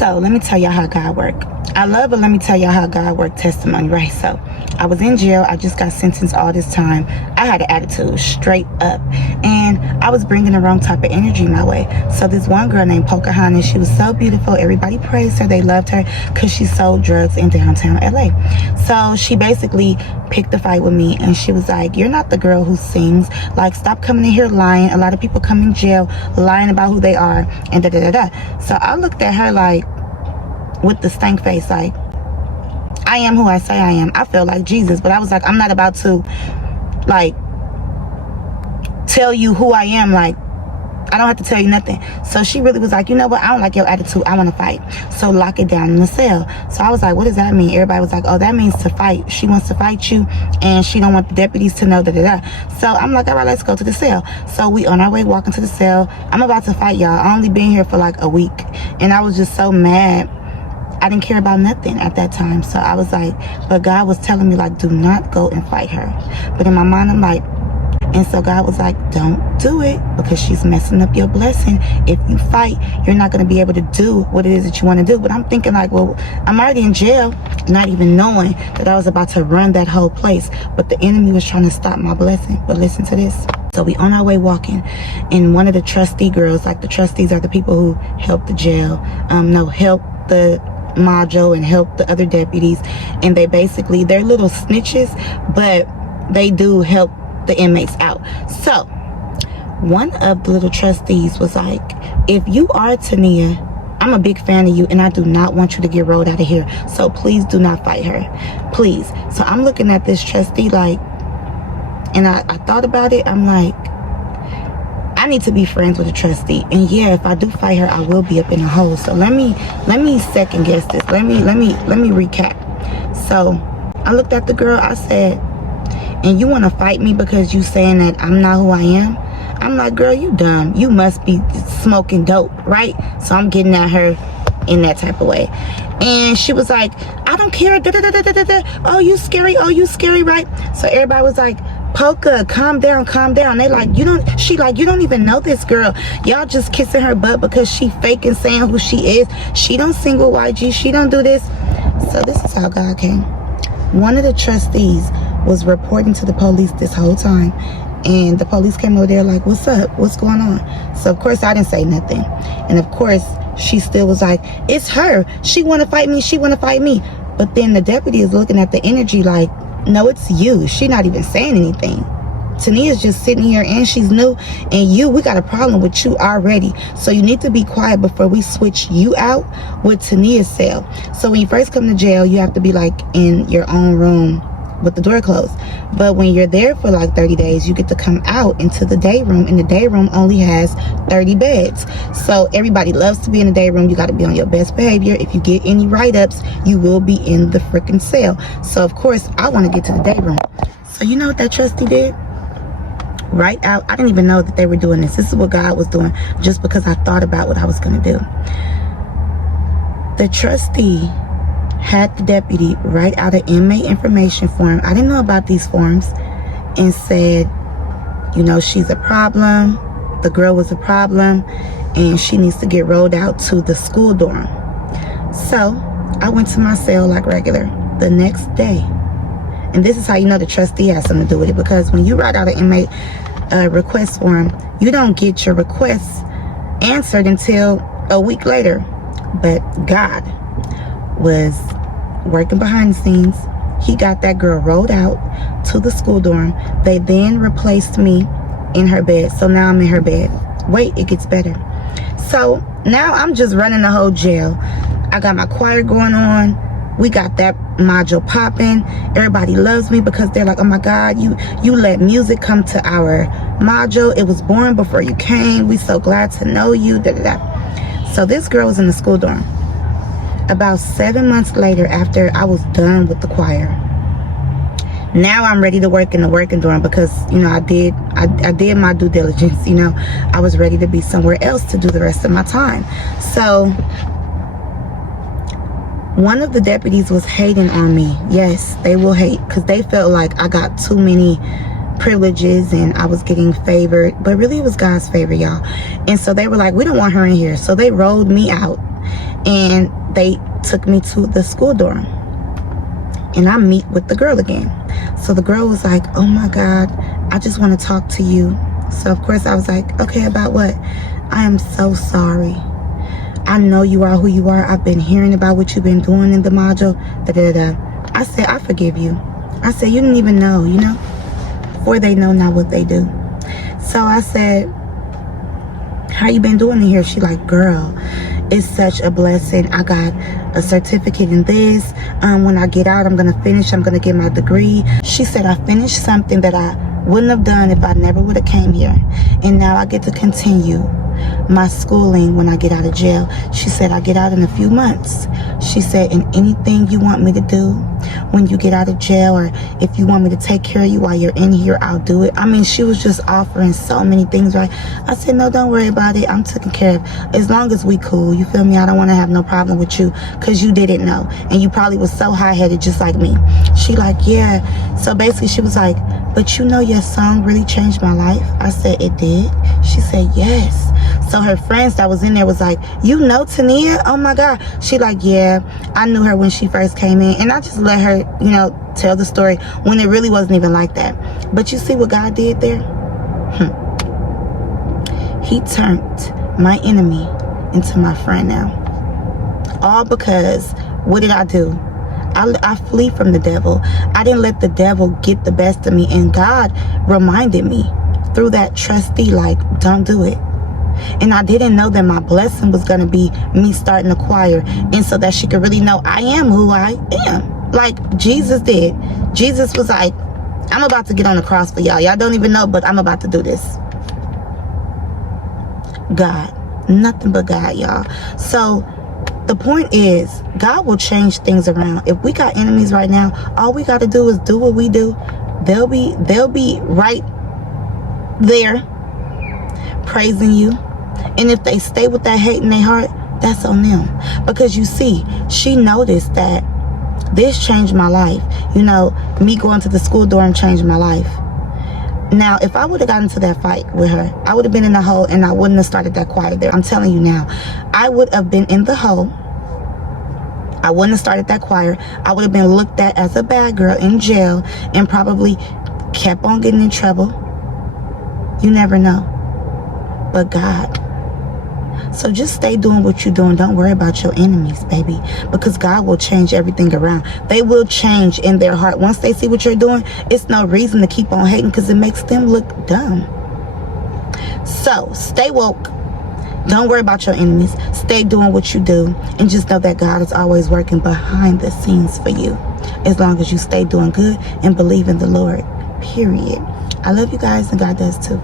So let me tell y'all how God worked. I love it. Let me tell y'all how God worked testimony, right? So I was in jail. I just got sentenced all this time. I had an attitude straight up, and I was bringing the wrong type of energy my way. So this one girl named Pocahontas, she was so beautiful. Everybody praised her. They loved her because she sold drugs in downtown LA. So she basically picked a fight with me, and she was like, "You're not the girl who sings. Like, stop coming in here lying. A lot of people come in jail lying about who they are, and da da da da." So I looked at her like, with the stank face, like, I am who I say I am. I feel like Jesus, but I was like, I'm not about to like tell you who I am. Like, I don't have to tell you nothing. So she really was like, you know what, I don't like your attitude, I want to fight, so lock it down in the cell. So I was like, what does that mean? Everybody was like, oh, that means to fight. She wants to fight you, and she don't want the deputies to know, da da da. So I'm like, all right, let's go to the cell. So we on our way walking to the cell. I'm about to fight, y'all. I only been here for like a week, and I was just so mad. I didn't care about nothing at that time. So I was like, but God was telling me, like, do not go and fight her. But in my mind, I'm like, and so God was like, don't do it, because she's messing up your blessing. If you fight, you're not going to be able to do what it is that you want to do. But I'm thinking like, well, I'm already in jail, not even knowing that I was about to run that whole place. But the enemy was trying to stop my blessing. But listen to this. So we on our way walking, and one of the trustee girls, like the trustees are the people who help the jail, help the module and help the other deputies, and they basically, they're little snitches, but they do help the inmates out. So one of the little trustees was like, if you are Tania, I'm a big fan of you, and I do not want you to get rolled out of here, so please do not fight her, please. So I'm looking at this trustee like, and I thought about it. I'm like, I need to be friends with a trustee, and yeah, if I do fight her, I will be up in a hole. So let me second guess this. Let me recap. So I looked at the girl. I said, and you want to fight me because you saying that I'm not who I am? I'm like, girl, you dumb. You must be smoking dope, right? So I'm getting at her in that type of way, and she was like, I don't care. Da, da, da, da, da, da. Oh, you scary. Oh, you scary, right? So everybody was like, Polka, calm down, calm down. They like, you don't even know this girl. Y'all just kissing her butt because she fake and saying who she is. She don't sing with YG. She don't do this. So this is how God came. One of the trustees was reporting to the police this whole time, and the police came over there like, what's up? What's going on? So of course I didn't say nothing, and of course she still was like, it's her. She want to fight me. She want to fight me. But then the deputy is looking at the energy like, no, it's you. She not even saying anything. Tania's just sitting here, and she's new, and we got a problem with you already. So you need to be quiet before we switch you out with Tania's cell. So when you first come to jail, you have to be like in your own room with the door closed. But when you're there for like 30 days, you get to come out into the day room, and the day room only has 30 beds. So everybody loves to be in the day room. You got to be on your best behavior. If you get any write-ups, you will be in the freaking cell. So of course I want to get to the day room. So you know what that trustee did? Right out, I didn't even know that they were doing this. This is what God was doing, just because I thought about what I was going to do. The trustee had the deputy write out an inmate information form. I didn't know about these forms, and said, you know, she's a problem. The girl was a problem, and she needs to get rolled out to the school dorm. So I went to my cell like regular the next day. And this is how you know the trustee has something to do with it, because when you write out an inmate request form, you don't get your requests answered until a week later. But God was working behind the scenes. He got that girl rolled out to the school dorm. They then replaced me in her bed. So now I'm in her bed. Wait, it gets better. So now I'm just running the whole jail. I got my choir going on. We got that module popping. Everybody loves me because they're like, oh my God, you let music come to our module. It was born before you came. We so glad to know you. Da, da, da. So this girl was in the school dorm. About 7 months later, after I was done with the choir, now I'm ready to work in the working dorm, because you know I did my due diligence. You know, I was ready to be somewhere else to do the rest of my time. So one of the deputies was hating on me. Yes, they will hate, because they felt like I got too many privileges and I was getting favored, but really it was God's favor, y'all. And so they were like, we don't want her in here. So they rolled me out, And they took me to the school dorm. And I meet with the girl again. So the girl was like, oh my God, I just want to talk to you. So of course I was like, okay, about what? I am so sorry. I know you are who you are. I've been hearing about what you've been doing in the module. Da, da, da. I said, I forgive you. I said, you didn't even know, you know? For they know not what they do. So I said, how you been doing in here? She like, girl, it's such a blessing. I got a certificate in this. When I get out, I'm going to finish. I'm going to get my degree. She said, I finished something that I wouldn't have done if I never would have came here. And now I get to continue my schooling when I get out of jail. She said, I get out in a few months. She said, and anything you want me to do when you get out of jail, or if you want me to take care of you while you're in here, I'll do it. I mean, she was just offering so many things, right? I said, no, don't worry about it. I'm taken care of. As long as we cool, you feel me? I don't want to have no problem with you, because you didn't know. And you probably was so high-headed just like me. She like, yeah. So basically she was like, but you know your song really changed my life. I said, it did? She said, yes. So her friends that was in there was like, you know Tania? Oh my God. She like, yeah, I knew her when she first came in. And I just let her, you know, tell the story when it really wasn't even like that. But you see what God did there? He turned my enemy into my friend now. All because, what did I do? I flee from the devil. I didn't let the devil get the best of me. And God reminded me through that trustee, like, don't do it. And I didn't know that my blessing was going to be me starting a choir. And so that she could really know I am who I am. Like Jesus did. Jesus was like, I'm about to get on the cross for y'all. Y'all don't even know, but I'm about to do this. God. Nothing but God, y'all. So the point is, God will change things around. If we got enemies right now, all we got to do is do what we do. They'll be right there praising you. And if they stay with that hate in their heart, that's on them. Because you see, she noticed that this changed my life. You know, me going to the school dorm changed my life. Now, if I would have gotten into that fight with her, I would have been in the hole and I wouldn't have started that choir there. I'm telling you now, I would have been in the hole. I wouldn't have started that choir. I would have been looked at as a bad girl in jail and probably kept on getting in trouble. You never know. But God. So just stay doing what you're doing. Don't worry about your enemies, baby. Because God will change everything around. They will change in their heart. Once they see what you're doing, it's no reason to keep on hating, because it makes them look dumb. So stay woke. Don't worry about your enemies. Stay doing what you do. And just know that God is always working behind the scenes for you. As long as you stay doing good and believe in the Lord. Period. I love you guys, and God does too.